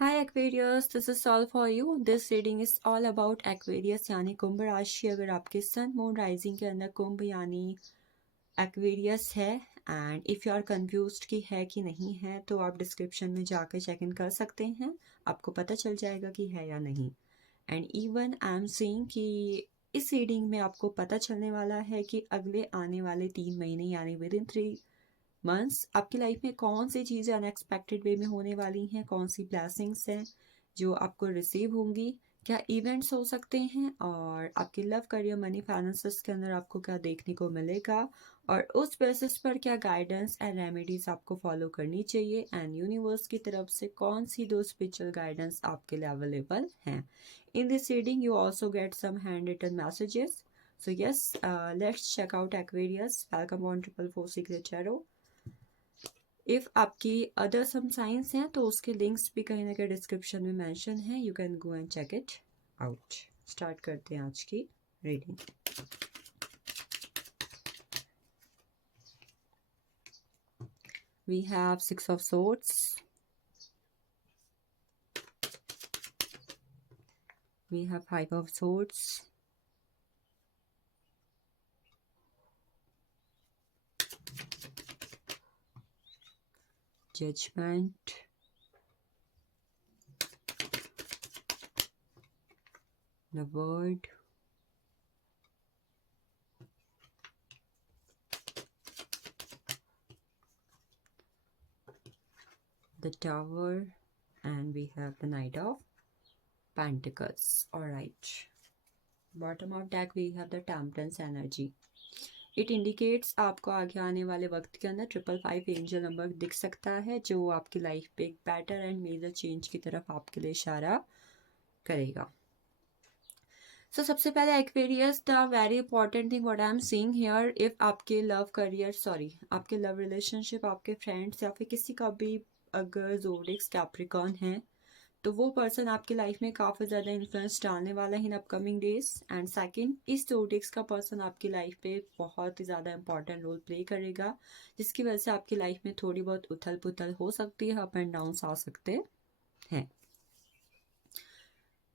Hi Aquarius, this is all for you. This reading is all about Aquarius यानी कुंभ राशि। अगर आपके sun moon rising के अंदर कुंभ यानी एक्वेरियस है and if you are confused कि है कि नहीं है तो आप डिस्क्रिप्शन में जाकर चेक इन कर सकते हैं। आपको पता चल जाएगा कि है या नहीं। And even I am saying कि इस रीडिंग में आपको पता चलने वाला है कि अगले आने वाले 3 महीने यानी विद इन 3 मंथ्स आपकी लाइफ में कौन सी चीज़ें अनएक्सपेक्टेड वे में होने वाली हैं, कौन सी ब्लेसिंग्स हैं जो आपको रिसीव होंगी, क्या इवेंट्स हो सकते हैं और आपकी लव करियर मनी फाइनेंसेस के अंदर आपको क्या देखने को मिलेगा और उस बेसिस पर क्या गाइडेंस एंड रेमेडीज आपको फॉलो करनी चाहिए एंड यूनिवर्स की तरफ से कौन सी दो स्पिरिचुअल गाइडेंस आपके लिए अवेलेबल हैं। In this reading you also get some handwritten messages. So yes, let's check out Aquarius. Welcome on 444 Secret Tarot. If आपकी अदर सम साइंस हैं तो उसके लिंक्स भी कहीं ना कहीं डिस्क्रिप्शन में मेंशन है। You can go and check it out. Start करते हैं आज की reading. We have 6 of Swords, we have 5 of Swords, Judgment, the World, the Tower, and we have the Knight of Pentacles. Alright, bottom of deck we have the Temperance energy. It indicates आपको आगे आने वाले वक्त के अंदर 555 angel number दिख सकता है जो आपकी लाइफ पे एक बेटर एंड मेजर चेंज की तरफ आपके लिए इशारा करेगा। सबसे पहले Aquarius, the very important thing what I am seeing here, if आपके लव करियर आपके लव रिलेशनशिप, आपके फ्रेंड्स या फिर किसी का भी अगर ज़ोडिएक कैप्रिकॉर्न है तो वो पर्सन आपकी लाइफ में काफ़ी ज़्यादा इन्फ्लुएंस डालने वाला है in upcoming days. And second, इस ज़ोडिएक्स का पर्सन आपकी लाइफ पे बहुत ही ज़्यादा इंपॉर्टेंट रोल प्ले करेगा जिसकी वजह से आपकी लाइफ में थोड़ी बहुत उथल पुथल हो सकती है, अप एंड डाउन आ सकते हैं।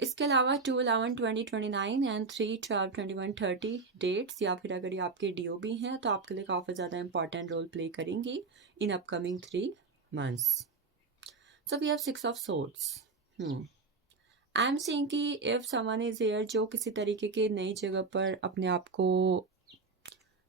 इसके अलावा 2/11/2029 एंड 3/12/2130 डेट्स या फिर अगर ये आपके डीओ भी हैं तो आपके लिए काफ़ी ज़्यादा इंपॉर्टेंट रोल प्ले करेंगी in upcoming 3 months. So we have 6 of Swords। I am saying कि इफ समवन इज हियर जो किसी तरीके के नई जगह पर अपने आप को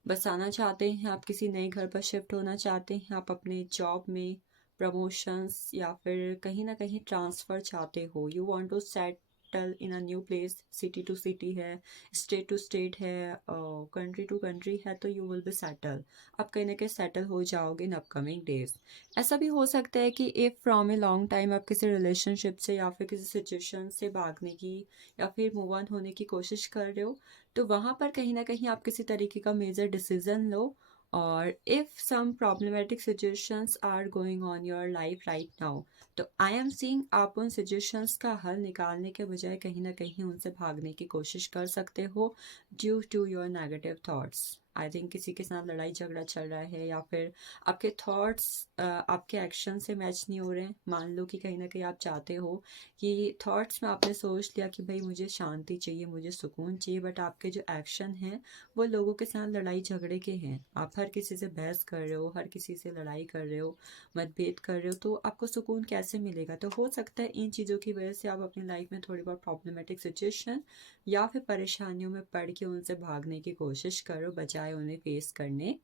बसाना चाहते हैं, आप किसी नए घर पर शिफ्ट होना चाहते हैं, आप अपने जॉब में प्रमोशंस या फिर कहीं ना कहीं ट्रांसफ़र चाहते हो, you want to settle in a new place, city to city है, स्टेट टू स्टेट है, कंट्री टू कंट्री है, तो यू विल बी सेटल। आप कहीं ना कहीं सेटल हो जाओगे इन अपकमिंग डेज। ऐसा भी हो सकता है कि if from a long time आप किसी रिलेशनशिप से या फिर किसी सिचुएशन से भागने की या फिर मूव ऑन होने की कोशिश कर रहे हो तो वहाँ पर कहीं ना कहीं आप किसी तरीके का मेजर डिसीजन लो। और if some problematic situations are going on your life right now तो आई एम सीइंग आप उन सिचुएशंस का हल निकालने के बजाय कहीं ना कहीं उनसे भागने की कोशिश कर सकते हो due to your negative thoughts. I think किसी के साथ लड़ाई झगड़ा चल रहा है या फिर आपके थॉट्स आपके एक्शन से मैच नहीं हो रहे हैं। मान लो कि कहीं ना कहीं आप चाहते हो कि थॉट्स में आपने सोच लिया कि भाई मुझे शांति चाहिए, मुझे सुकून चाहिए, बट आपके जो एक्शन हैं वो लोगों के साथ लड़ाई झगड़े के हैं। आप हर किसी से बहस कर रहे हो, हर किसी से लड़ाई कर रहे हो, मतभेद कर रहे हो, तो आपको सुकून कैसे मिलेगा। तो हो सकता है इन चीज़ों की वजह से आप अपनी लाइफ में थोड़ी बहुत प्रॉब्लमेटिक सिचुएशन या फिर परेशानियों में पड़ के उनसे भागने की कोशिश करो बजाय उन्हें फेस करने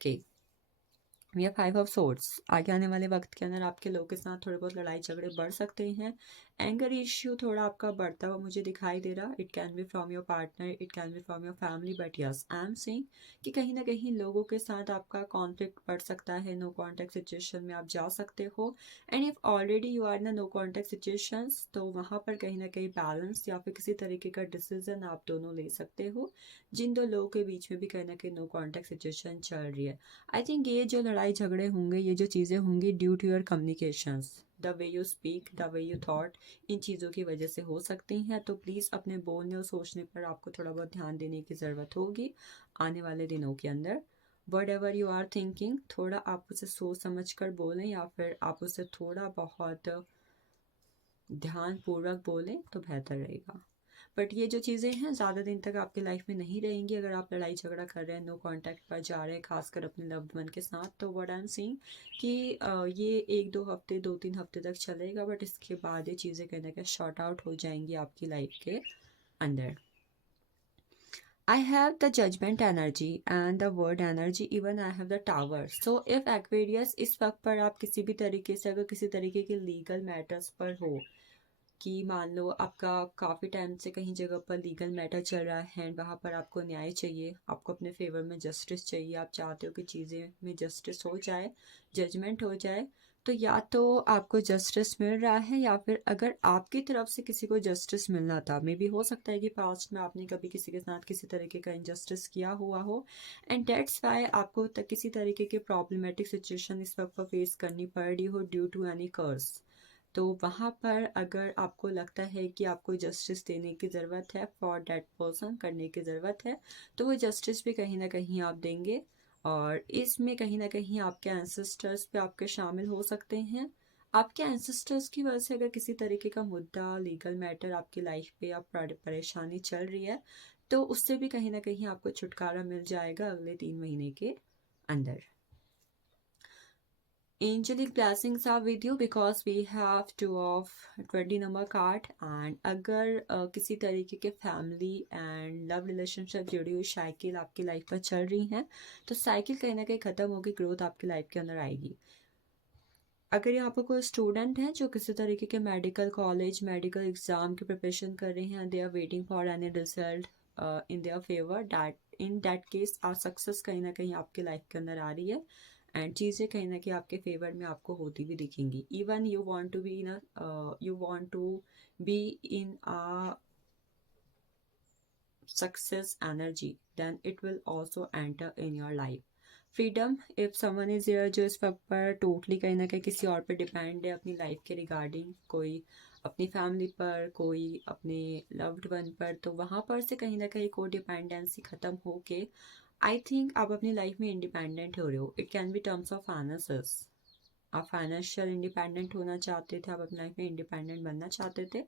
के। वी 5 of Swords, आगे आने वाले वक्त के अंदर आपके लोगों के साथ थोड़े बहुत लड़ाई झगड़े बढ़ सकते हैं। एंगर इश्यू थोड़ा आपका बढ़ता हुआ मुझे दिखाई दे रहा। It can be from your partner, it can be from your family, but yes I am saying कि कहीं ना कहीं लोगों के साथ आपका कॉन्फ्लिक्ट बढ़ सकता है। नो कॉन्टैक्ट सिचुएशन में आप जा सकते हो and if already you are in no contact situations तो वहाँ पर कहीं ना कहीं बैलेंस या फिर किसी तरीके का डिसीजन आप दोनों ले सकते हो जिन दो लोगों के बीच में भी कहीं ना कहीं नो कॉन्टैक्ट सिचुएशन चल रही है। आई थिंक ये जो लड़ाई झगड़े होंगे, ये जो चीज़ें होंगी due to your communications, the way you speak, the way you thought, इन चीज़ों की वजह से हो सकती हैं। तो प्लीज़ अपने बोलने और सोचने पर आपको थोड़ा बहुत ध्यान देने की ज़रूरत होगी आने वाले दिनों के अंदर। Whatever you are thinking, थोड़ा आप उसे सोच समझ कर बोलें या फिर आप उसे थोड़ा बहुत ध्यानपूर्वक बोलें तो बेहतर रहेगा। बट ये जो चीज़ें हैं ज़्यादा दिन तक आपकी लाइफ में नहीं रहेंगी। अगर आप लड़ाई झगड़ा कर रहे हैं, नो कांटेक्ट पर जा रहे हैं, खासकर अपने लव्ड वन के साथ, तो व्हाट आई एम सेइंग कि ये 1-2 हफ्ते 2-3 हफ्ते तक चलेगा, बट इसके बाद ये चीज़ें कहीं ना कहीं शॉर्ट आउट हो जाएंगी आपकी लाइफ के अंदर। I have the judgment energy and the word energy, even I have the tower. So if Aquarius, इस वक्त पर आप किसी भी तरीके से अगर किसी तरीके के लीगल मैटर्स पर हो, कि मान लो आपका काफ़ी टाइम से कहीं जगह पर लीगल मैटर चल रहा है एंड वहाँ पर आपको न्याय चाहिए, आपको अपने फेवर में जस्टिस चाहिए, आप चाहते हो कि चीज़ें में जस्टिस हो जाए, जजमेंट हो जाए, तो या तो आपको जस्टिस मिल रहा है, या फिर अगर आपकी तरफ से किसी को जस्टिस मिलना था, मे बी हो सकता है कि पास्ट में आपने कभी किसी के साथ किसी तरीके का इनजस्टिस किया हुआ हो, एंड डेट्स वाई आपको किसी तरीके की प्रॉब्लमेटिक सिचुएशन इस वक्त पर फेस करनी पड़ रही हो ड्यू टू एनी कर्स। तो वहाँ पर अगर आपको लगता है कि आपको जस्टिस देने की ज़रूरत है, फॉर डैट पर्सन करने की ज़रूरत है, तो वो जस्टिस भी कहीं ना कहीं आप देंगे। और इसमें कहीं ना कहीं आपके एंसेस्टर्स पे आपके शामिल हो सकते हैं। आपके एंसेस्टर्स की वजह से अगर किसी तरीके का मुद्दा, लीगल मैटर आपकी लाइफ पे या परेशानी चल रही है, तो उससे भी कहीं ना कहीं आपको छुटकारा मिल जाएगा अगले 3 महीने के अंदर। Angelic blessings are with you because we have 2 of 20 number card, and अगर किसी तरीके के फैमिली एंड लव रिलेशनशिप जुड़ी हुई साइकिल आपकी लाइफ पर चल रही हैं, तो साइकिल कहीं ना कहीं ख़त्म होगी, ग्रोथ आपकी लाइफ के अंदर आएगी। अगर यहाँ पर कोई स्टूडेंट है जो किसी तरीके के मेडिकल कॉलेज, मेडिकल एग्जाम की प्रिपरेशन कर रहे हैं, they are waiting for any result in their favour, that in that case a success कहीं ना कहीं आपकी लाइफ के अंदर आ रही है, एंड चीज़ें कहीं ना कहीं आपके फेवर में आपको होती भी दिखेंगी। Even you want to be in you want to be in a success energy, then it will also enter in your life. Freedom, if someone is here जो इस वक्त पर टोटली कहीं ना कहीं किसी और पर डिपेंड है अपनी लाइफ के रिगार्डिंग, कोई अपनी फैमिली पर, कोई अपने लव्ड वन पर, तो वहाँ पर से कहीं ना कहीं को डिपेंडेंसी ख़त्म होके आई थिंक आप अपनी लाइफ में इंडिपेंडेंट हो रहे हो। It can be terms of finances, आप फाइनेंशियल इंडिपेंडेंट होना चाहते थे, आप अपनी लाइफ में इंडिपेंडेंट बनना चाहते थे,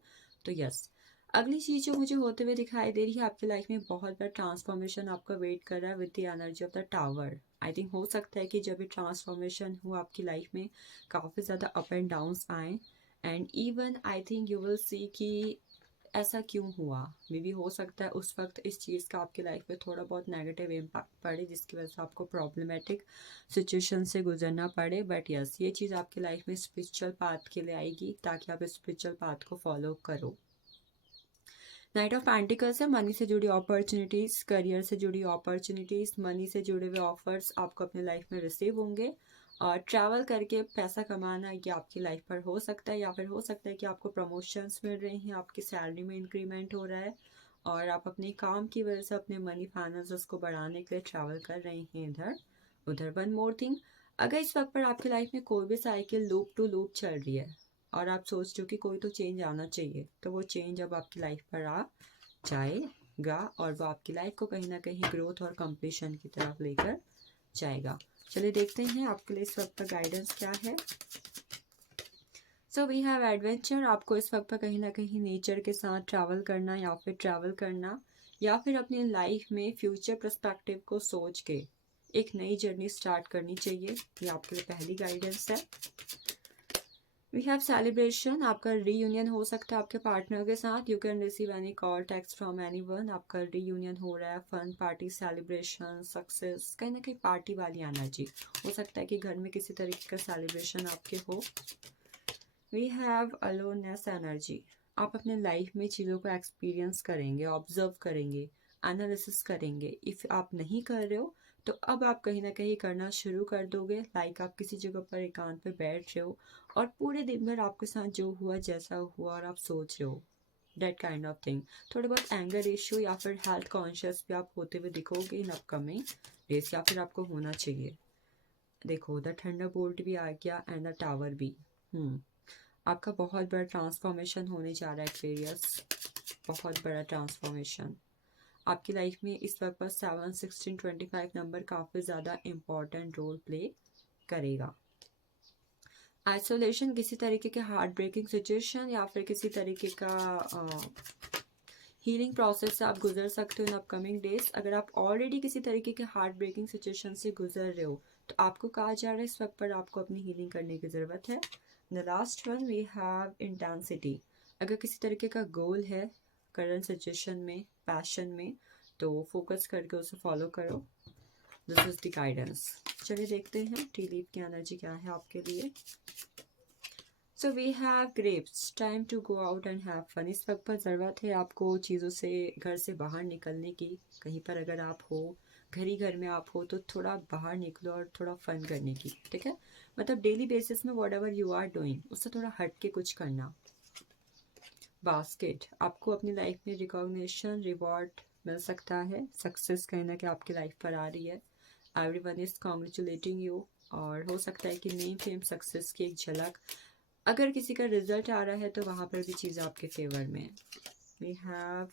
तो यस। अगली चीज़ जो मुझे होते हुए दिखाई दे रही है, आपकी लाइफ में बहुत बड़ा ट्रांसफॉर्मेशन आपका वेट कर रहा है with the energy of the tower. I think हो सकता है कि जब ये ट्रांसफॉर्मेशन हो आपकी लाइफ में काफ़ी ज़्यादा अप एंड डाउन्स आए, and even I think you will see कि ऐसा क्यों हुआ। मे बी हो सकता है उस वक्त इस चीज़ का आपकी लाइफ में थोड़ा बहुत नेगेटिव इम्पैक्ट पड़े, जिसकी वजह से आपको प्रॉब्लमेटिक सिचुएशन से गुजरना पड़े, बट यस ये चीज़ आपकी लाइफ में स्पिरिचुअल पाथ के लिए आएगी ताकि आप स्पिरिचुअल पाथ को फॉलो करो। नाइट ऑफ पेंटिकल्स है, मनी से जुड़ी अपॉर्चुनिटीज़, करियर से जुड़ी अपॉर्चुनिटीज़, मनी से जुड़े हुए ऑफर्स आपको अपनी लाइफ में रिसीव होंगे। और ट्रैवल करके पैसा कमाना ये आपकी लाइफ पर हो सकता है, या फिर हो सकता है कि आपको प्रमोशंस मिल रहे हैं, आपकी सैलरी में इंक्रीमेंट हो रहा है, और आप अपने काम की वजह से अपने मनी फाइनेंस को बढ़ाने के लिए ट्रैवल कर रहे हैं इधर उधर। वन मोर थिंग, अगर इस वक्त पर आपकी लाइफ में कोई भी साइकिल लूप टू लूप चल रही है और आप सोच रहे हो कि कोई तो चेंज आना चाहिए, तो वो चेंज अब आपकी लाइफ पर आ जाएगा, और वो आपकी लाइफ को कहीं ना कहीं ग्रोथ और कंप्लीशन की तरफ लेकर जाएगा। चलिए देखते हैं आपके लिए इस वक्त का गाइडेंस क्या है। सो वी हैव एडवेंचर, आपको इस वक्त पर कहीं ना कहीं नेचर के साथ ट्रैवल करना, या फिर अपनी लाइफ में फ्यूचर पर्सपेक्टिव को सोच के एक नई जर्नी स्टार्ट करनी चाहिए। ये आपके लिए पहली गाइडेंस है। वी हैव सेलिब्रेशन, आपका रीयूनियन हो सकता है आपके पार्टनर के साथ। You can receive any call text from anyone, आपका रीयूनियन हो रहा है, फन पार्टी, सेलिब्रेशन, सक्सेस, कहीं ना कहीं पार्टी वाली एनर्जी हो सकता है कि घर में किसी तरीके का सेलिब्रेशन आपके हो। वी हैव अलोननेस एनर्जी, आप अपने लाइफ में चीज़ों को एक्सपीरियंस करेंगे, ऑब्जर्व करेंगे, एनालिसिस करेंगे। इफ़ आप नहीं कर रहे हो तो अब आप कहीं ना कहीं करना शुरू कर दोगे। लाइक आप किसी जगह पर एकांत पे बैठ रहे हो और पूरे दिन भर आपके साथ जो हुआ जैसा हुआ और आप सोच रहे हो, डेट काइंड ऑफ थिंग। थोड़े बहुत एंगर इश्यू या फिर हेल्थ कॉन्शियस भी आप होते हुए दिखोगे इन अपकमिंग डेज, या फिर आपको होना चाहिए। देखो द थंडर बोल्ट भी आ गया एंड द टावर भी। आपका बहुत बड़ा ट्रांसफॉर्मेशन होने जा रहा है एक्वेरियस, बहुत बड़ा ट्रांसफॉर्मेशन आपकी लाइफ में इस वक्त पर 7, 16, 25 नंबर काफ़ी ज़्यादा इम्पॉर्टेंट रोल प्ले करेगा। आइसोलेशन, किसी तरीके के हार्ट ब्रेकिंग सिचुएशन या फिर किसी तरीके का हीलिंग प्रोसेस से आप गुजर सकते हो इन अपकमिंग डेज। अगर आप ऑलरेडी किसी तरीके के हार्ट ब्रेकिंग सिचुएशन से गुजर रहे हो तो आपको कहा जा रहा है इस वक्त पर आपको अपनी हीलिंग करने की ज़रूरत है। The last one we have intensity. अगर किसी तरीके का गोल है करंट सिचुएशन में, पैशन में, तो फोकस करके उसे फॉलो करो। This is the guidance. चलिए देखते हैं टी लीफ की एनर्जी क्या है आपके लिए। So we have grapes, time to go out and have fun. इस वक्त पर ज़रूरत है आपको चीज़ों से, घर से बाहर निकलने की। कहीं पर अगर आप हो, घर ही घर में आप हो, तो थोड़ा बाहर निकलो और थोड़ा फन करने की, ठीक है। मतलब डेली बेसिस में whatever you are doing उससे थोड़ा हट के कुछ करना। बास्केट, आपको अपनी लाइफ में रिकॉग्निशन, रिवॉर्ड मिल सकता है। सक्सेस कहीं ना कहीं आपकी लाइफ पर आ रही है। Everyone is congratulating you. और हो सकता है कि नेम फेम सक्सेस की एक झलक, अगर किसी का रिजल्ट आ रहा है तो वहाँ पर भी चीज़ आपके फेवर में। We have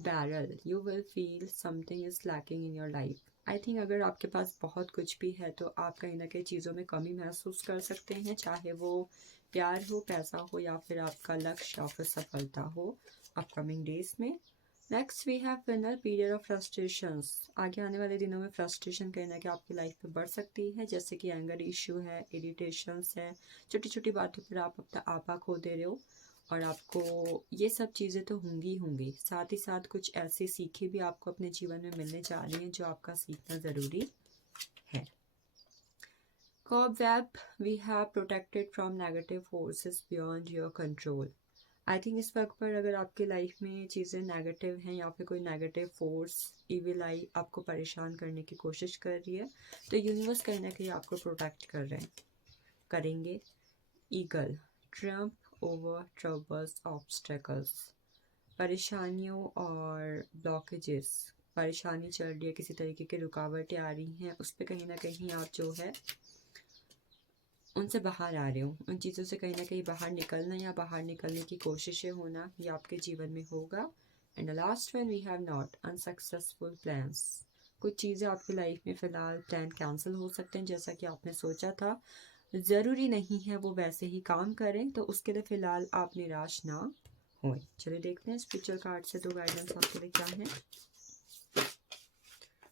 barrel, you will feel something is lacking in your life. I think अगर आपके पास बहुत कुछ भी है तो आप कहीं ना कहीं चीज़ों में कमी महसूस कर सकते हैं, चाहे वो प्यार हो, पैसा हो, या फिर आपका लक्ष्य या फिर सफलता हो अपकमिंग डेज में। Next we have final period of frustrations. आगे आने वाले दिनों में फ्रस्ट्रेशन कहीं ना कहीं आपकी लाइफ में बढ़ सकती है, जैसे कि एंगर इशू है, इरिटेशंस है, छोटी छोटी बातों पर आप अपना आपा खो दे रहे हो। और आपको ये सब चीज़ें तो होंगी, साथ ही साथ कुछ ऐसी सीखें भी आपको अपने जीवन में मिलने जा रही हैं जो आपका सीखना ज़रूरी है। Cobweb, we have protected from negative forces beyond your control. I think इस वक्त पर अगर आपकी लाइफ में चीज़ें नेगेटिव हैं या फिर कोई नेगेटिव फोर्स, इविल आई आपको परेशान करने की कोशिश कर रही है, तो यूनिवर्स कहीं ना कहीं आपको प्रोटेक्ट करेंगे। Eagle, Trump over troubles obstacles. परेशानियों और ब्लॉकेजेस, परेशानी चल रही है, किसी तरीके की रुकावटें आ रही हैं, उस पर कहीं ना कहीं आप जो है उनसे बाहर आ रहे हो। उन चीज़ों से कहीं ना कहीं बाहर निकलना या बाहर निकलने की कोशिशें होना, ये आपके जीवन में होगा। And the last one we have not unsuccessful plans. कुछ चीज़ें आपकी लाइफ में फ़िलहाल प्लान कैंसिल हो सकते हैं, जैसा कि आपने सोचा था, ज़रूरी नहीं है वो वैसे ही काम करें, तो उसके लिए फ़िलहाल आप निराश ना हो। चलिए देखते हैं स्पिरिचुअल कार्ड से दो गाइडेंस आपके लिए क्या है।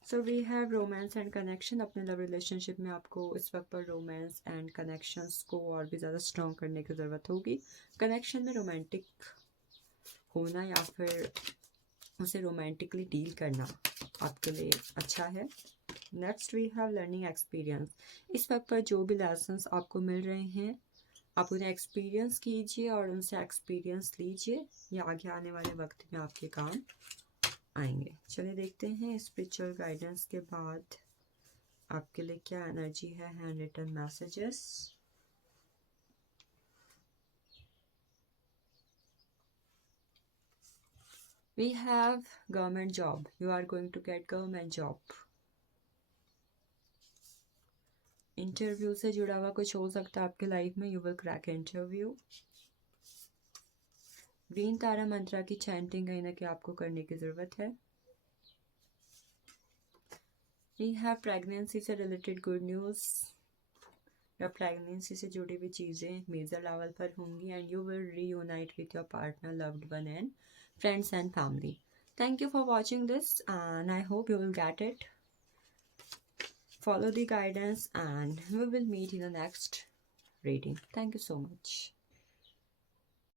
So we have romance and connection. अपने लव रिलेशनशिप में आपको इस वक्त पर रोमांस एंड कनेक्शंस को और भी ज़्यादा स्ट्रॉन्ग करने की ज़रूरत होगी। कनेक्शन में रोमांटिक होना या फिर उसे रोमांटिकली डील करना आपके लिए अच्छा है। Next we have learning experience. इस वक्त पर जो भी लेसन्स आपको मिल रहे हैं आप उन्हें एक्सपीरियंस कीजिए और उनसे एक्सपीरियंस लीजिए, ये आगे आने वाले वक्त में आपके काम आएंगे। चलिए देखते हैं स्पिरिचुअल गाइडेंस के बाद आपके लिए क्या एनर्जी है। Handwritten messages. We have government job, you are going to get government job. Interview से जुड़ा हुआ कुछ हो सकता है आपके लाइफ में, you will crack interview. Green Tara mantra की चैंटिंग कहीं ना कहीं आपको करने की ज़रूरत है। वी हैव प्रेगनेंसी से रिलेटेड गुड न्यूज़, या प्रेगनेंसी से जुड़ी हुई चीज़ें मेजर लेवल पर होंगी। And you will reunite with your partner, loved one and friends and family. Thank you for watching this and I hope you will get it. Follow the guidance and we will meet in the next reading. Thank you so much.